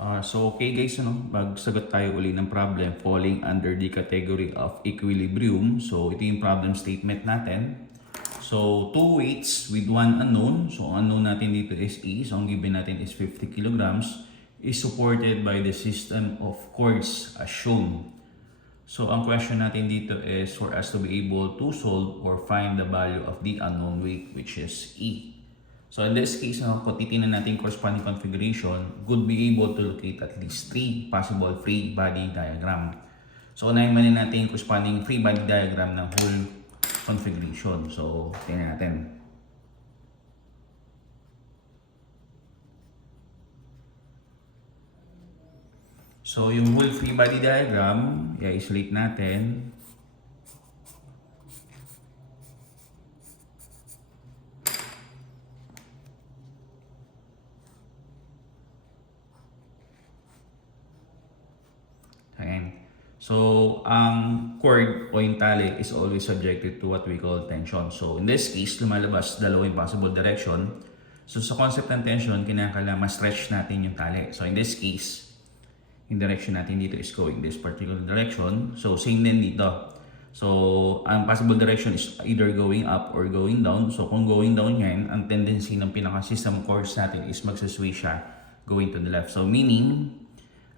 Okay guys, magsagot tayo uli ng problem falling under the category of equilibrium. So ito yung problem statement natin. So two weights with one unknown. So ang unknown natin dito is E. So ang given natin is 50 kilograms. Is supported by the system of chords as shown. So ang question natin dito is for us to be able to solve or find the value of the unknown weight, which is E. So in this case, kung titignan natin corresponding configuration, could be able to locate at least 3 possible free body diagram. So unahin muna natin yung corresponding free body diagram ng whole configuration. So tingnan natin. So yung whole free body diagram, i-isolate natin. So, ang cord o yung tali is always subjected to what we call tension. So, in this case, lumalabas dalawang possible direction. So, sa concept ng tension, kinakailangan ma-stretch natin yung tali. So, in this case, yung direction natin dito is going this particular direction. So, same din dito. So, ang possible direction is either going up or going down. So, kung going down yan, ang tendency ng pinaka-system course natin is magsasway siya going to the left. So, meaning,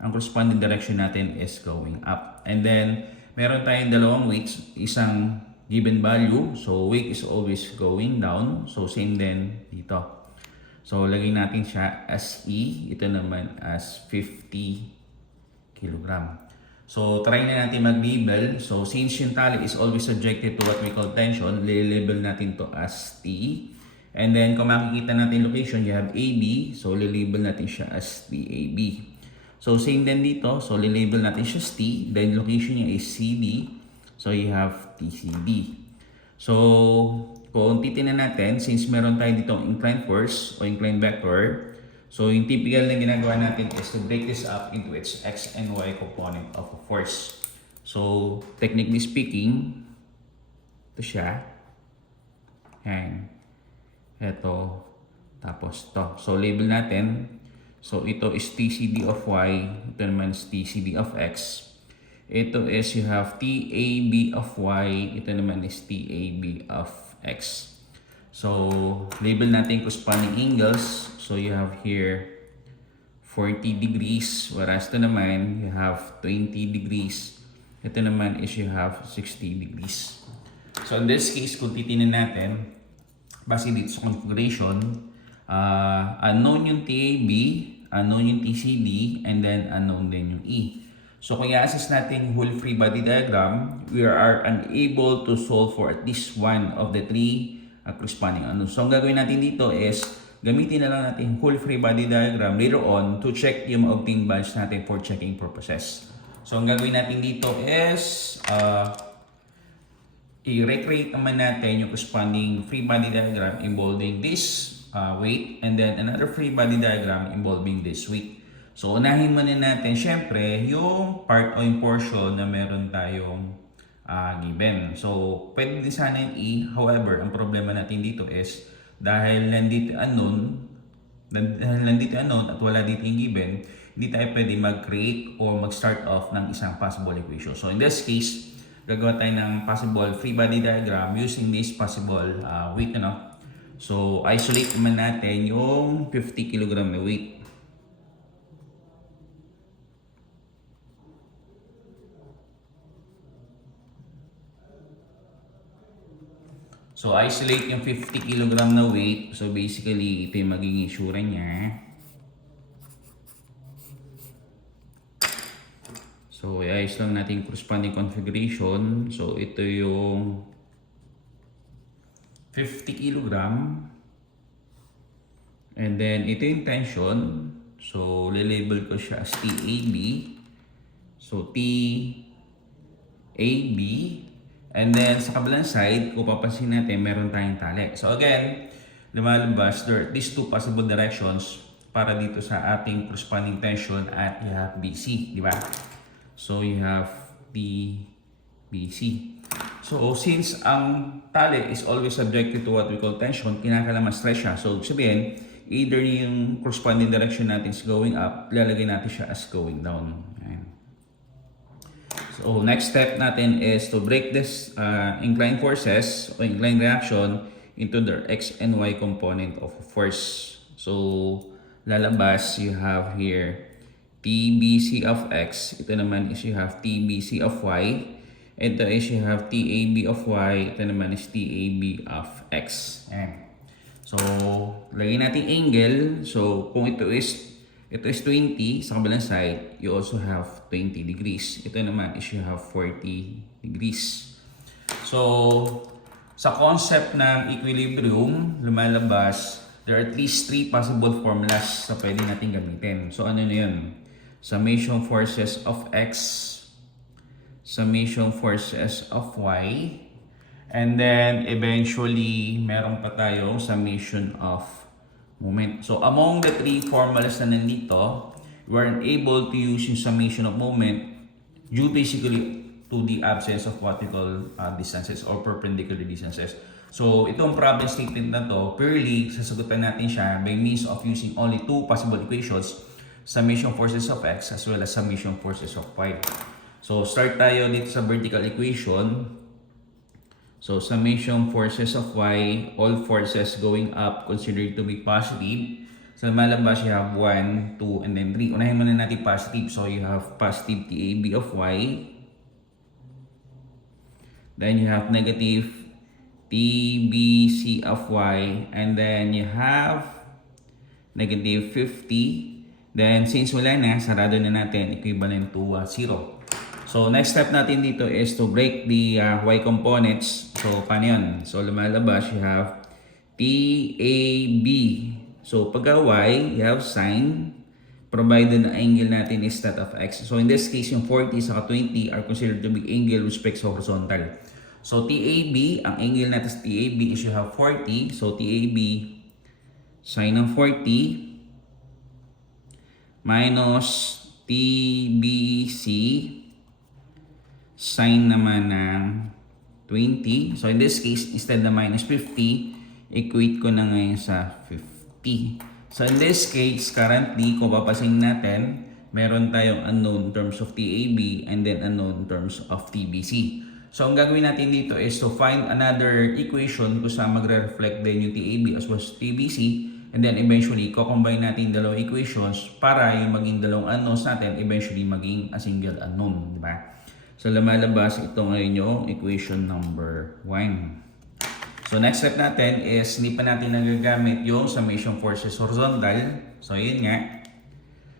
ang corresponding direction natin is going up. And then, meron tayong dalawang weights, isang given value. So, weight is always going down. So, same din dito. So, lagay natin siya as E. Ito naman as 50 kilogram. So, try na natin mag-label. So, since yung tali is always subjected to what we call tension, label natin to as T. And then, kung makikita natin location, you have AB. So, label natin siya as TAB. So, same din dito. So, label natin siya as T. Then, location niya is CD. So, you have TCD. So, kung titignan natin, since meron tayo dito inclined force o inclined vector, so, yung typical na ginagawa natin is to break this up into its X and Y component of a force. So, technically speaking, ito siya. Yan. Ito. Tapos ito. So, label natin. So, ito is TCD of Y. Ito naman is TCD of X. Ito is you have TAB of Y. Ito naman is TAB of X. So, label natin corresponding angles. So, you have here 40 degrees. Whereas ito naman, you have 20 degrees. Ito naman is you have 60 degrees. So, in this case, kung titignan natin, base dito sa configuration, unknown yung TAB, unknown yung TCD, and then unknown din yung E. So kung i-assess natin whole free body diagram, we are unable to solve for at least one of the three corresponding unknowns. So ang gagawin natin dito is, gamitin na lang natin whole free body diagram later on to check yung obtained values natin for checking purposes. So ang gagawin natin dito is, i-recreate naman natin yung corresponding free body diagram involving this weight and then another free body diagram involving this weight. So, unahin muna natin syempre yung part o yung portion na meron tayong given. So, pwede din sana yung E. However, ang problema natin dito is dahil nandito unknown at wala dito yung given, hindi tayo pwede mag-create or mag-start off ng isang possible equation. So, in this case, gagawa tayo ng possible free body diagram using this possible weight, So, isolate naman natin yung 50 kg na weight. So, isolate yung 50 kg na weight. So, basically, ito yung magiging itsura niya. So, i-ayos lang natin yung corresponding configuration. So, ito yung 50 kg. And then, ito yung tension. So, label ko siya as TAB. So, TAB. And then, sa kabilang side, kung papansin natin, meron tayong tali. So, again, lumalabas, there are these two possible directions para dito sa ating corresponding tension at you have BC, di ba? So, you have TBC. So, since ang tali is always subjected to what we call tension, kinakailangan ma-stretch siya. So, sabihin, either yung corresponding direction natin is going up, lalagay natin siya as going down. Ayan. So next step natin is to break this inclined forces o inclined reaction into the x and y component of a force. So lalabas, you have here TBC of x. Ito naman is you have TBC of y. Ito is you have TAB of y. Ito naman is TAB of x. Ayan. So, lagyan natin angle. So, kung ito is 20 sa kabilang side, you also have 20 degrees. Ito naman is you have 40 degrees. So, sa concept ng equilibrium, lumalabas, there are at least 3 possible formulas na pwede natin gamitin. So, ano na yun? Summation forces of x, summation forces of y, and then eventually meron pa tayo summation of moment. So among the 3 formulas na nandito, we were able to use yung summation of moment due basically to the absence of what we call distances or perpendicular distances. So itong problem statement na to, purely sasagutan natin siya by means of using only 2 possible equations, summation forces of x as well as summation forces of y. So start tayo dito sa vertical equation. So summation forces of y, all forces going up considered to be positive. So malabas you have 1, 2, and then 3. Unahin muna natin positive. So you have positive TAB of y. Then you have negative TBC of y. And then you have negative 50. Then since wala na, sarado na natin, equivalent to 0. So next step natin dito is to break the y components. So paano yun? So lumalabas, you have TAB. So pagka y, you have sine, provided na angle natin is that of x. So in this case, yung 40 saka 20 are considered to be angle with respect sa horizontal. So TAB, ang angle natin sa TAB is you have 40. So TAB, sine ng 40 minus TBC, sine naman ng 20. So in this case, instead na minus 50, equate ko na ngayon sa 50. So in this case, currently, kung papasin natin, meron tayong unknown in terms of TAB and then unknown in terms of TBC. So ang gagawin natin dito is to find another equation kung saan magre-reflect din yung TAB as well as TBC, and then eventually, combine natin dalawang equations para yung maging dalawang unknowns natin eventually maging a single unknown, di ba? So, lumalabas ito ngayon yung equation number 1. So, next step natin is hindi pa natin nagagamit yung summation forces horizontal. So, yun nga.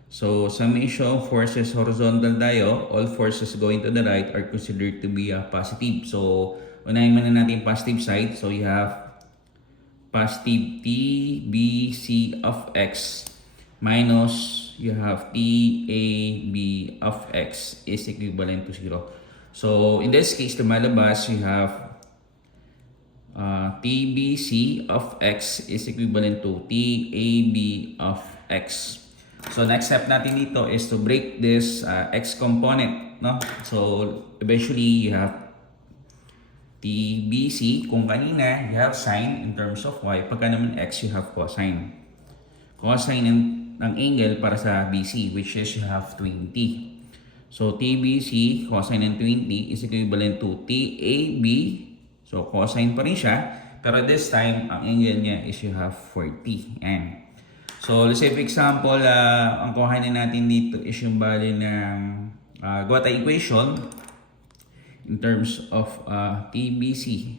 So, summation forces horizontal tayo. All forces going to the right are considered to be positive. So, unahin muna natin positive side. So, you have positive TBC of x minus you have TAB of x is equivalent to 0. So in this case, lumalabas you have TBC of x is equivalent to TAB of x. So next step natin dito is to break this x component, no? So eventually you have TBC, kung kanina you have sine in terms of y, pagka naman x you have cosine. Cosine ng angle para sa BC, which is you have 20. So TBC, cosine ng 20 is equivalent to TAB. So cosine pa rin siya, pero this time ang angle niya is you have 40. And so let's say for example, ang kuhanin natin dito is yung bali ng gawa tayong equation in terms of TBC.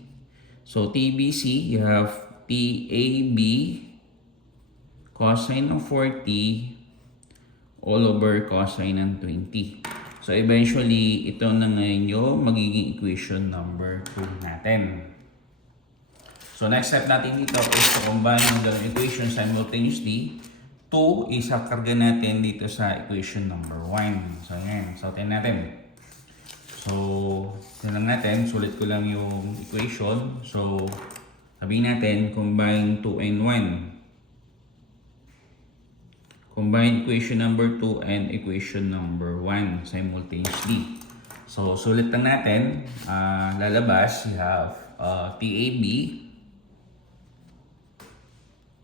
So TBC, you have TAB cosine ng 40 all over cosine ng 20. So eventually, ito na ngayon yung magiging equation number 2 natin. So next step natin dito is to combine yung dalawang equation simultaneously. 2 is kakarga natin dito sa equation number 1. So yan, sautin natin. So, tingnan natin, sulit ko lang yung equation. So, sabihin natin, combine 2 and 1. Combine equation number 2 and equation number 1 simultaneously. So, sulit lang natin. Lalabas, you have TAB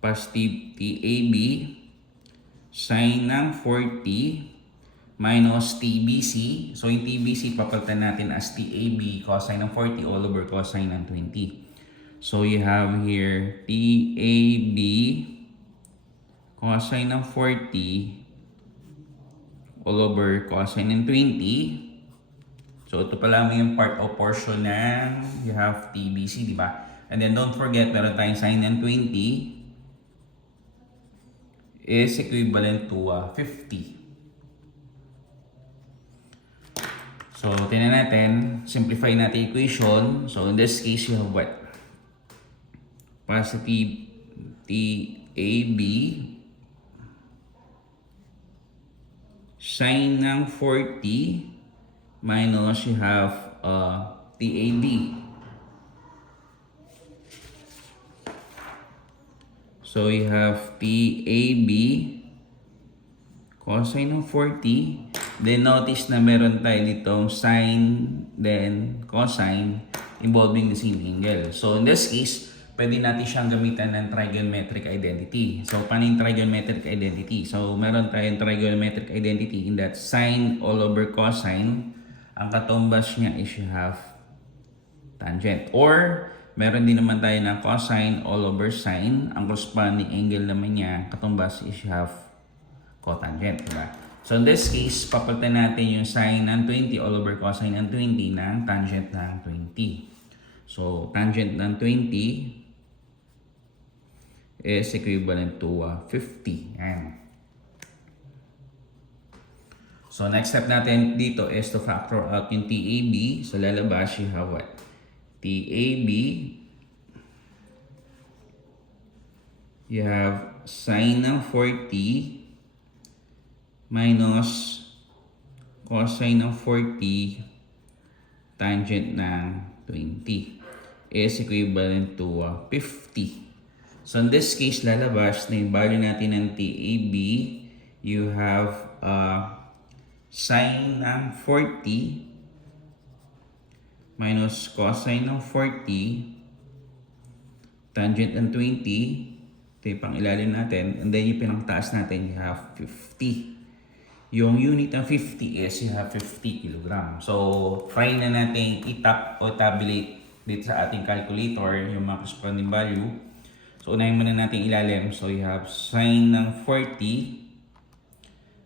positive TAB sine ng 40 minus TBC. So yung TBC papalitan natin as TAB cosine ng 40 all over cosine ng 20. So you have here TAB cosine ng 40 all over cosine ng 20. So ito pala yung part o portion ng you have TBC, di ba? And then don't forget, meron tayong sine ng 20 is equivalent to 50. So tingnan natin, simplify natin equation. So in this case, you have what? Positive TAB sine ng 40 minus you have TAB. So you have TAB cosine ng 40. Then notice na meron tayo ditong sine then cosine involving the same angle. So in this case, pwede natin siyang gamitan ng trigonometric identity. So paano yung trigonometric identity? So meron tayong trigonometric identity in that sine all over cosine. Ang katumbas niya is you have tangent. Or meron din naman tayo ng cosine all over sine. Ang corresponding angle naman niya, katumbas is you have cotangent. Diba? So in this case, papalitan natin yung sine ng 20 all over cosine ng 20 ng tangent ng 20. So tangent ng 20 is equivalent to 50. Ayan. So next step natin dito is to factor out yung TAB. So lalabas you have what? TAB, you have sine ng 40 minus cosine ng 40 tangent ng 20 is equivalent to 50. So in this case, lalabas na yung value natin ng TAB. You have sine ng 40 minus cosine ng 40 tangent ng 20. Ito yung pang ilalim natin. And then yung pinangtaas natin, you have 50. Yung unit ng 50 is you have 50 kg. So try na natin i-tap o tabulate dito sa ating calculator yung mga corresponding value. So unahin muna natin ilalim. So you have sine ng 40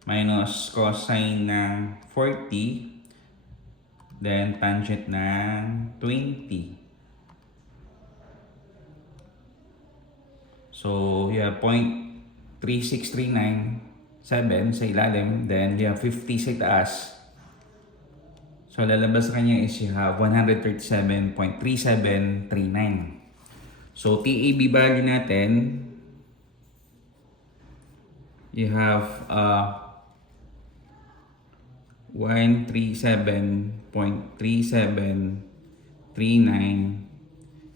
minus cosine ng 40 then tangent ng 20. So you have 0.36397 sa ilalim, then you have 50 sa itaas. So lalabas sa kanya is you have 137.3739. So TAB value natin, you have 137.3739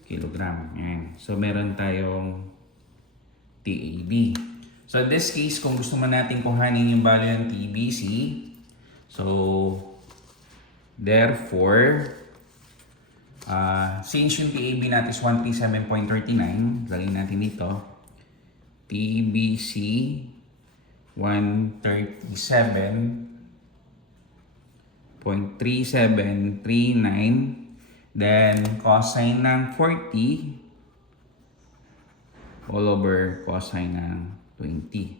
kilogram. Ayan. So meron tayong TAB. So in this case, kung gusto man natin kuhanin yung value ng TBC, so therefore, since yung TAB natin is 137.39, lagyan natin dito, TBC 137.3739, then cosine ng 40 all over cosine ng 20.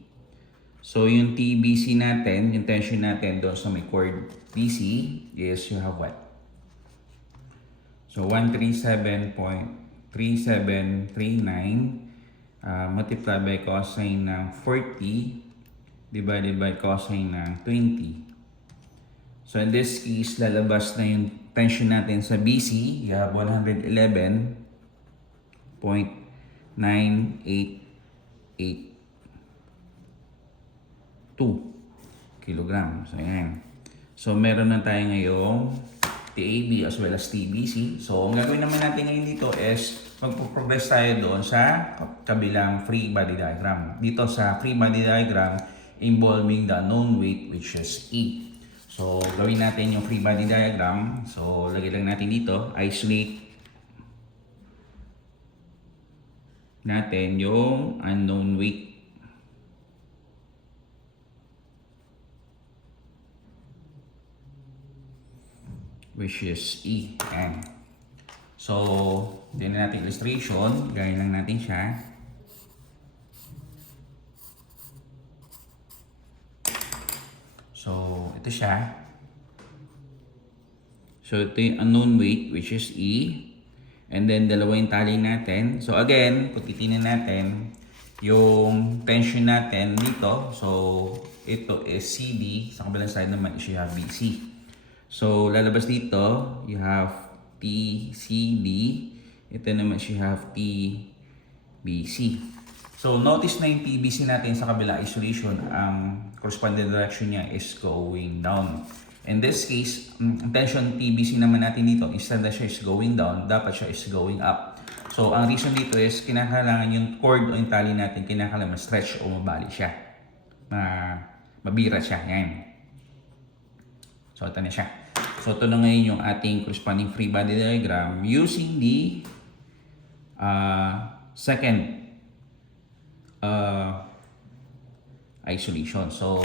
So yung TBC natin, yung tension natin doon sa may chord BC is you have what? So 137.3739 multiplied by cosine ng 40 divided by cosine ng 20. So in this case, lalabas na yung tension natin sa BC. You have 111.988 kilogram. So ayan. So meron na tayo ngayong TAB as well as TBC. So ang gagawin naman natin ngayon dito is magpo-progress tayo doon sa kabilang free body diagram. Dito sa free body diagram involving the known weight which is E. So gawin natin yung free body diagram. So lagay lang natin dito, isolate natin yung unknown weight. Which is E. Ayan. So, tingnan natin illustration. Gaya lang natin siya. So, ito siya. So, ito yung unknown weight which is E. And then, dalawa yung tali natin. So, again, kung titingnan natin, yung tension natin dito. So, ito is CD. Sa kabilang side naman is you have BC. So, lalabas dito, you have TCD. Ito naman you have TBC. So, notice na yung TBC natin sa kabila isolation, ang corresponding direction niya is going down. In this case, ang tension TBC naman natin dito, instead na siya is going down, dapat siya is going up. So, ang reason dito is kinakailangan yung cord o yung tali natin, kinakailangan ma-stretch o mabali siya. Mabira siya. Yan. So, ito na siya. So, ito na ngayon yung ating corresponding free body diagram using the second isolation. So,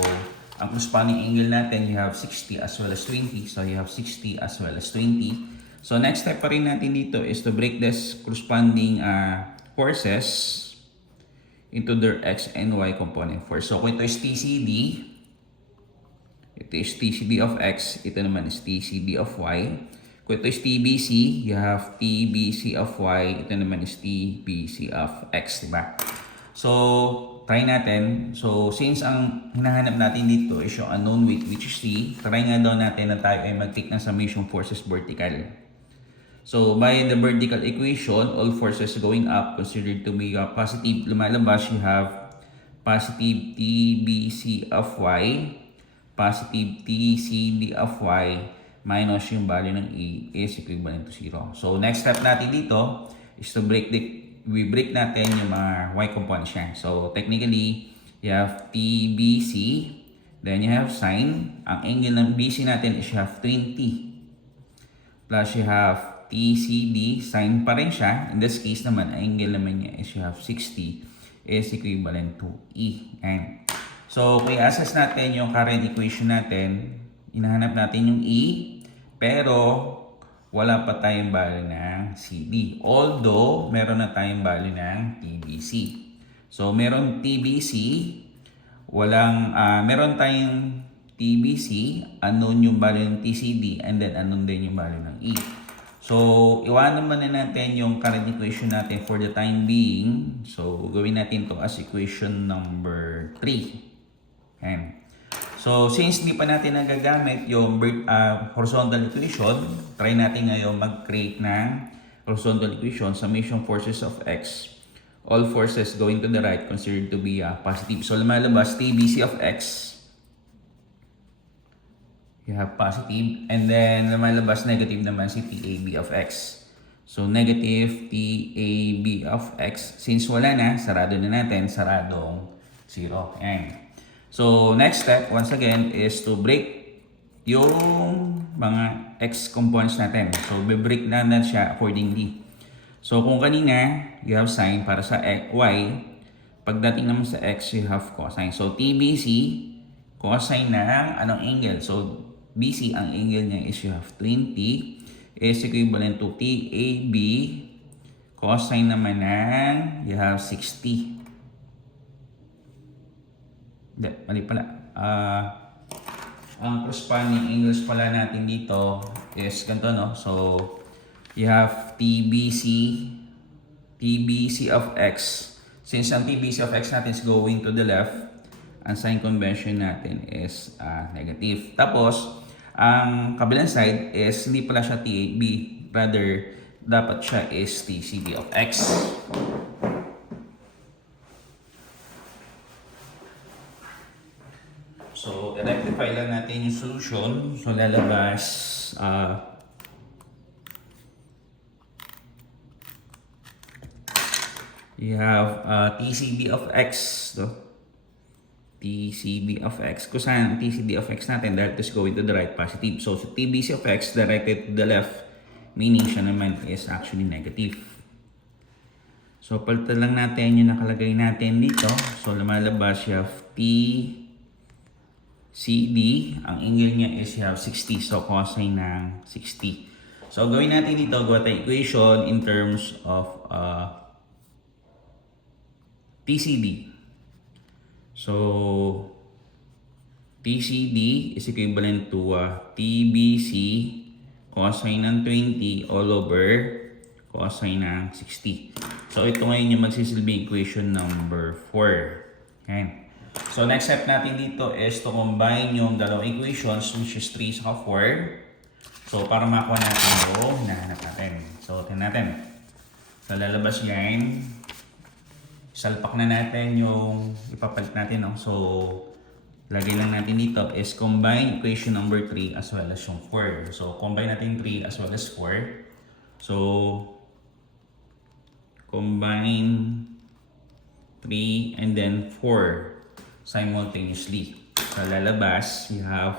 ang corresponding angle natin, you have 60 as well as 20. So, you have 60 as well as 20. So, next step pa rin natin dito is to break this corresponding forces into their X and Y component force. So, kung ito is TCD, ito is TCD of X, ito naman is TCD of Y. Kung ito is TBC, you have TBC of Y, ito naman is TBC of X, diba? So, try natin. So, since ang hinahanap natin dito is yung unknown weight, which is C, try nga daw natin na tayo ay mag-take ng summation forces vertical. So, by the vertical equation, all forces going up considered to be positive. Lumalabas, you have positive TBC of Y, positive TCD of Y, minus yung value ng E is equivalent to 0. So, next step natin dito is to break natin yung mga Y components niya. So, technically, you have TBC, then you have sine. Ang angle ng BC natin is you have 20. Plus you have TCD, sine pa rin siya. In this case naman, ang angle naman niya is you have 60 is equivalent to E. And so, kung i-assess natin yung current equation natin, hinahanap natin yung E, pero wala pa tayong value ng CD. Although, meron na tayong value ng TBC. So, meron TBC, meron tayong TBC, unknown yung value ng TCD, and then unknown din yung value ng E. So, iwanan muna natin yung current equation natin for the time being. So, gawin natin to as equation number 3. Ayan. So, since hindi pa natin nagagamit yung horizontal equation, try natin ngayon mag-create ng horizontal equation, summation forces of X. All forces going to the right considered to be positive. So, lumalabas TBC of X. You have positive. And then, lumalabas negative naman si TAB of X. So, negative TAB of X. Since wala na, sarado na natin, saradong 0. Ayan. So, next step, once again, is to break yung mga X components natin. So, be-break na siya accordingly. So, kung kanina, you have sine para sa Y. Pagdating naman sa X, you have cosine. So, TBC, cosine ng anong angle? So, BC, ang angle niya is you have 20 is equivalent to TAB, cosine naman ng you have 60. Hindi, mali pala. Ang corresponding angles pala natin dito is ganito, no? So, you have TBC of X. Since ang TBC of X natin is going to the left, ang sign convention natin is negative. Tapos, ang kabilang side is hindi pala siya TAB. Rather, dapat siya is TCD of X. So, i-rectify lang natin yung solution. So, lalabas you have TCD of X. No? TCD of X. Kung saan ang TCD of X natin, that is going to the right positive. So, TBC of X directed to the left, meaning siya naman is actually negative. So, palitan lang natin yung nakalagay natin dito. So, lumalabas you have TCD. Ang angle niya is you have 60. So, cosine ng 60. So, gawin natin dito, gawa tayong equation in terms of TCD. So, TCD is equivalent to TBC cosine ng 20 all over cosine ng 60. So, ito ngayon yung magsisilbing equation number 4. Okay. So, next step natin dito is to combine yung dalawang equations which is 3 saka 4. So, para makuha natin yung hinahanap natin. So, tingnan natin. So, lalabas yan. Salpak na natin yung ipapalit natin. No? So, lagay lang natin dito is combine equation number 3 as well as yung 4. So, combine natin 3 as well as 4. So, combine 3 and then 4 simultaneously. So, lalabas, you have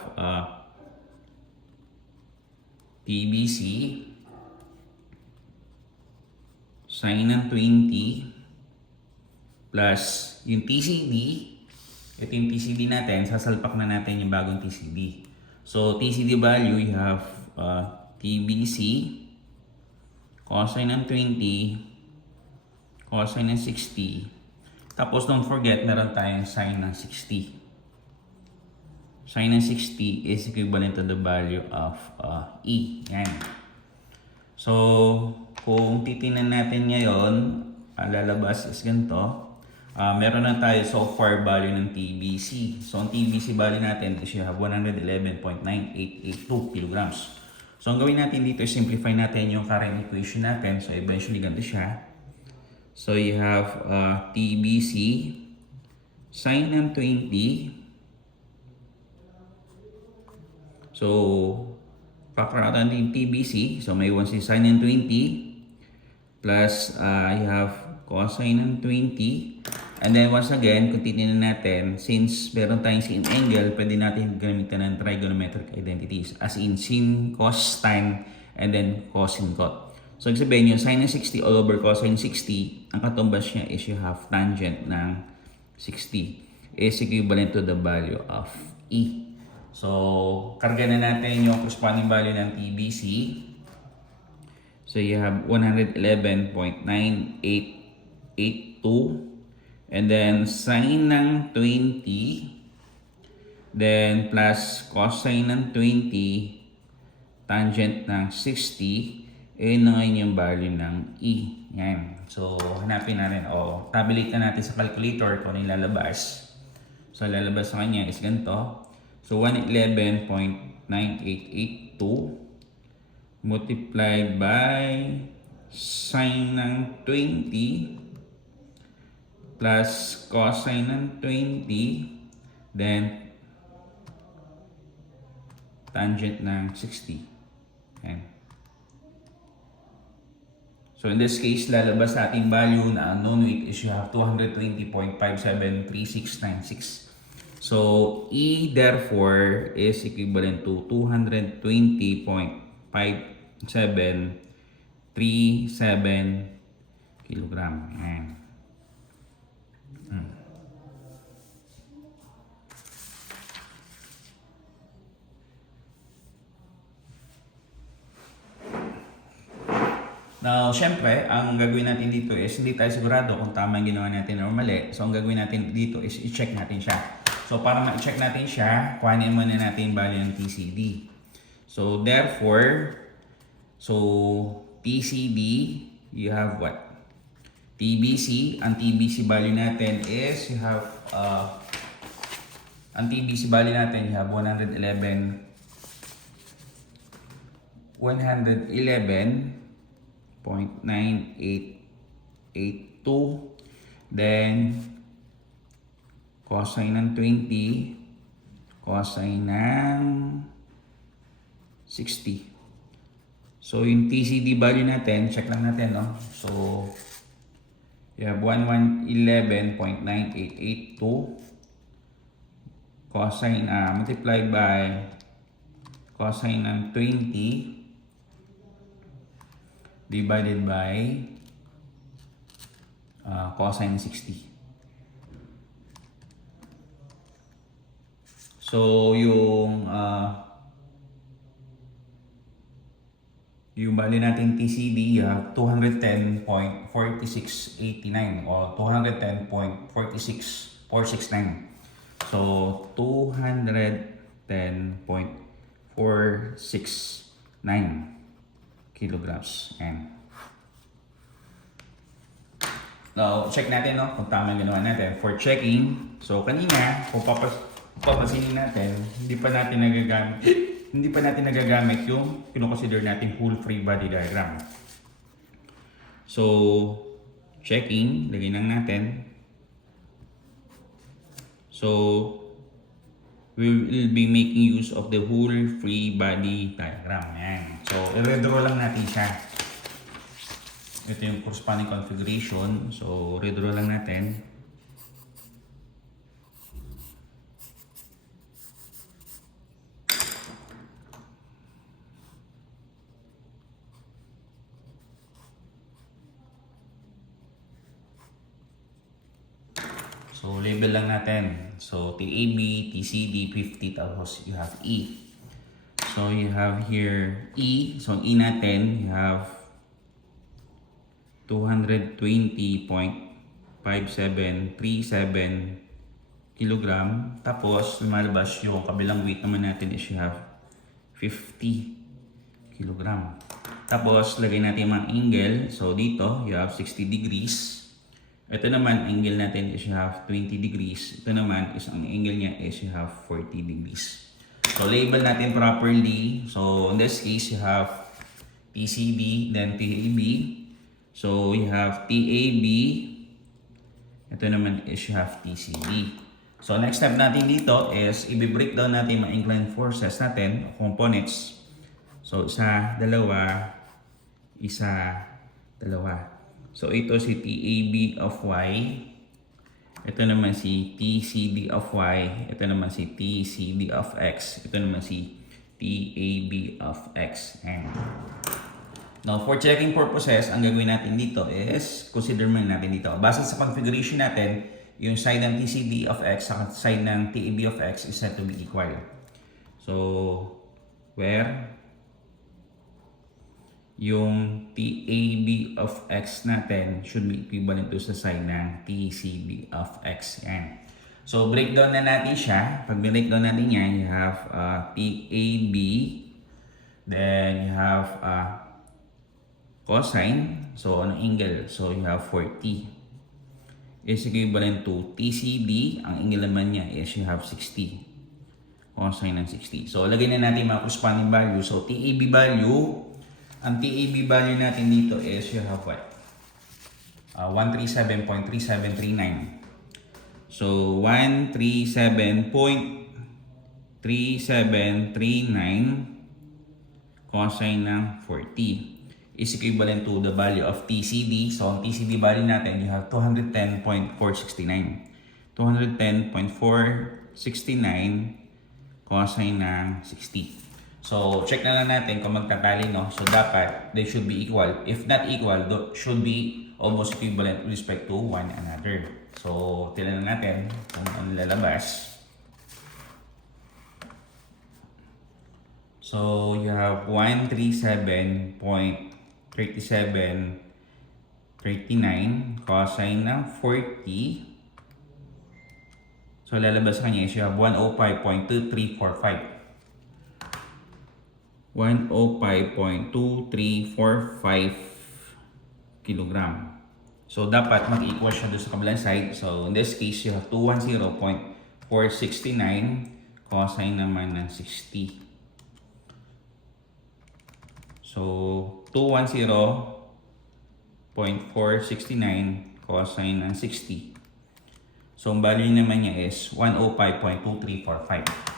TBC sine ng 20 plus yung TCD. Ito yung TCD natin. Sasalpak na natin yung bagong TCD. So, TCD value, you have TBC cosine ng 20 cosine ng 60. Tapos, don't forget, meron tayong sine ng 60. Sine ng 60 is equivalent to the value of E. Yan. So, kung titingnan natin ngayon, lalabas is ganito. Meron na tayo so far value ng TBC. So, ang TBC value natin is you have 111.9882 kilograms. So, ang gawin natin dito is simplify natin yung current equation natin. So, eventually ganito siya. So, you have TBC sine ng 20. So, factor out natin yung TBC. So, may 1 si sine ng 20 plus you have cosine ng 20. And then once again, kung titignan natin, since meron tayong sine angle, pwede natin gamitan ng trigonometric identities. As in sin, cos, tan, and then cosine, cot. So, ibig sabihin yung sine ng 60 all over cosine 60, ang katumbas niya is you have tangent ng 60 is equivalent to the value of E. So, karga na natin yung corresponding value ng TBC. So, you have 111.9882 and then sine ng 20 then plus cosine ng 20 tangent ng 60 na ngayon yung value ng E. Yan. So, hanapin natin o tabulate na natin sa calculator kung ano yung lalabas. So, lalabas sa kanya is ganito. So, 111.9882 multiplied by sine ng 20 plus cosine ng 20 then tangent ng 60. Okay. So in this case, lalabas sa ating value na unknown weight is you have 220.573696. So E therefore is equivalent to 220.5737 kilogram. Ayan. Now, syempre, ang gagawin natin dito is hindi tayo sigurado kung tama yung ginawa natin o mali. So, ang gagawin natin dito is i-check natin siya. So, para ma-check natin siya, kuhanin muna natin yung value ng TCD. So, therefore, TCD, you have what? TBC. Ang TBC value natin is, you have, ang TBC value natin, you have 111.9882 then cosine ng 20 cosine ng 60. So yung TCD value natin, check lang natin, no? So you have 111.9882 cosine multiplied by cosine ng 20 divided by cosine 60. So, yung bali nating TCD, 210.4689 o 210.46469. So, 210.469 kilograms. And now, check natin kung tama yung ginawa natin. For checking, so kanina, kung papansinin natin, hindi pa natin nagagamit yung kino-consider natin whole free body diagram. So, checking, lagay lang natin. So, we will be making use of the whole free body diagram. Ayan. So, i-redraw lang natin siya. Ito yung corresponding configuration. So, redraw lang natin. So, label lang natin. So, TAB, TCD, 50, tapos you have E. So, you have here E. So, E natin, you have 220.5737 kilogram. Tapos, lumalabas yung kabilang weight naman natin is you have 50 kilogram. Tapos, lagay natin yung mga angle. So, dito, you have 60 degrees. Ito naman, angle natin is you have 20 degrees. Ito naman, ang angle niya is you have 40 degrees. So, label natin properly. So, in this case, you have TCD, then TAB. So, you have TAB. Ito naman is you have TCD. So, next step natin dito is i-breakdown natin mga inclined forces natin, components. So, isa, dalawa, So, ito si TAB of Y. Ito naman si TCD of Y. Ito naman si TCD of X. Ito naman si TAB of X. And now, for checking purposes, ang gagawin natin dito is, consider muna natin dito. Base sa configuration natin, yung side ng TCD of X sa side ng TAB of X is said to be equal. So, where yung TAB of X natin should be equivalent to sa side ng TCD of X. Yan. So, breakdown na natin siya. Pag breakdown natin yan, you have TAB, then you have cosine. So, anong angle? So, you have 40. Is equivalent to TCD. Ang angle naman niya is you have 60. Cosine ng 60. So, lagay na natin mga corresponding value. So, TAB value, ang TAB value natin dito is you have what? 137.3739. So, 137.3739 cosine ng 40 is equivalent to the value of TCD. So, ang TCD value natin, you have 210.469. 210.469 cosine ng 60. So, check na lang natin kung magtatali, no? So, dapat they should be equal. If not equal, should be almost equivalent with respect to one another. So, tinan natin kung ano lalabas. So, you have 137.3739 cosine ng 40. So, lalabas kanya is you have 105.2345. 105.2345 kilogram. So, dapat mag-equal siya doon sa kabilang side. So, in this case, you have 210.469 cosine naman ng 60. So, 210.469 cosine ng 60. So, ang value naman niya is 105.2345.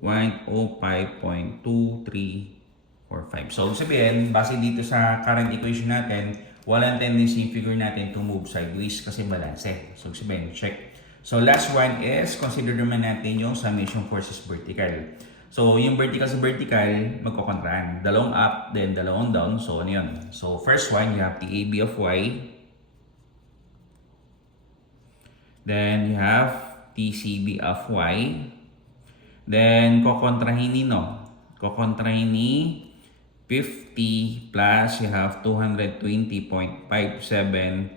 105.2345. So, sabihin, base dito sa current equation natin, walang tendency yung figure natin to move sideways kasi balance. So, sabihin, check. So, last one is, consider naman natin yung summation forces vertical. So, yung vertical sa vertical, magkokontraan. Dalawang up, then dalawang down. So, ano yun? So, first one, you have TAB of Y. Then you have TCD of Y. Then kokontrahin ni no. Kokontrahin ni 50 plus you have 220.5737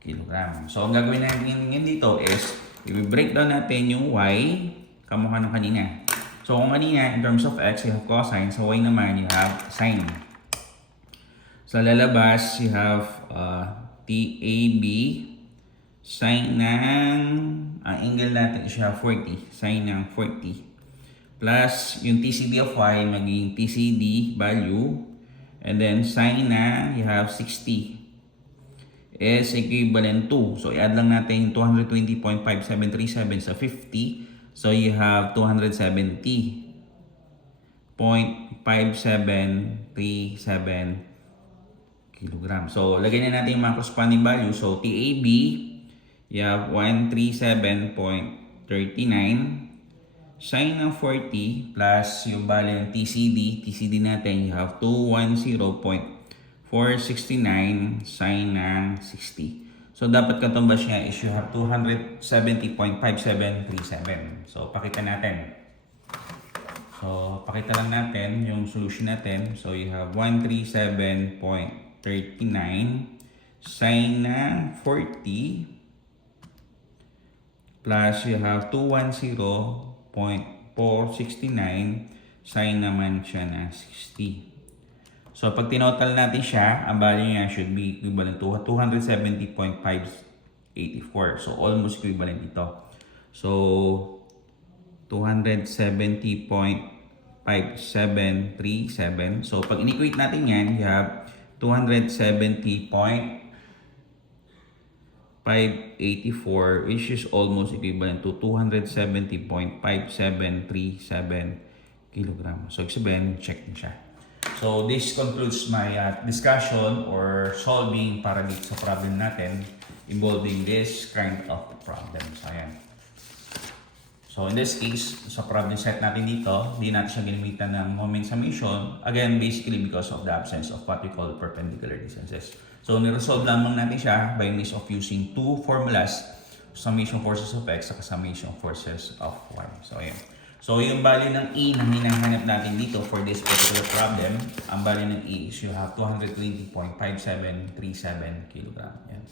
kilogram. So ang gagawin natin ngayon dito is i-breakdown natin yung Y kamukha ng kanina. So kung kanina in terms of X you have cosine, sa Y naman you have sine. Sa lalabas you have TAB sine ng ang angle natin is 40, sine ng 40 plus yung TCD of Y maging TCD value and then sine na you have 60 is equivalent to, so i-add lang natin yung 220.5737 sa 50, so you have 270.5737 kilogram. So lagay na natin yung mga corresponding value. So TAB you have 137.39 sine ng 40 plus yung value ng TCD natin, you have 210.469 sine ng 60. So dapat katumbas niya is you have 270.5737. So pakita natin. So pakita lang natin yung solution natin. So you have 137.39 sine ng 40 plus you have 210.469 sine naman siya na 60. So pag tinotal natin siya, ang value niya should be equivalent to 270.584. So almost equivalent ito. So 270.5737. So pag in-equate natin yan, you have 270.584 which is almost equivalent to 270.5737 kilogram. So sabihin, check din siya. So this concludes my discussion or solving para dito sa problem natin involving this kind of problem. So ayan. So in this case, sa problem set natin dito, hindi natin siya ginamitan ng moment summation. Again, basically because of the absence of what we call perpendicular distances. So niresolve lamang natin siya by means of using two formulas, summation forces of X at summation forces of Y. So ayan. So yung value ng E na hinahanap natin dito for this particular problem, ang value ng E is you have 220.5737 kg. Yan.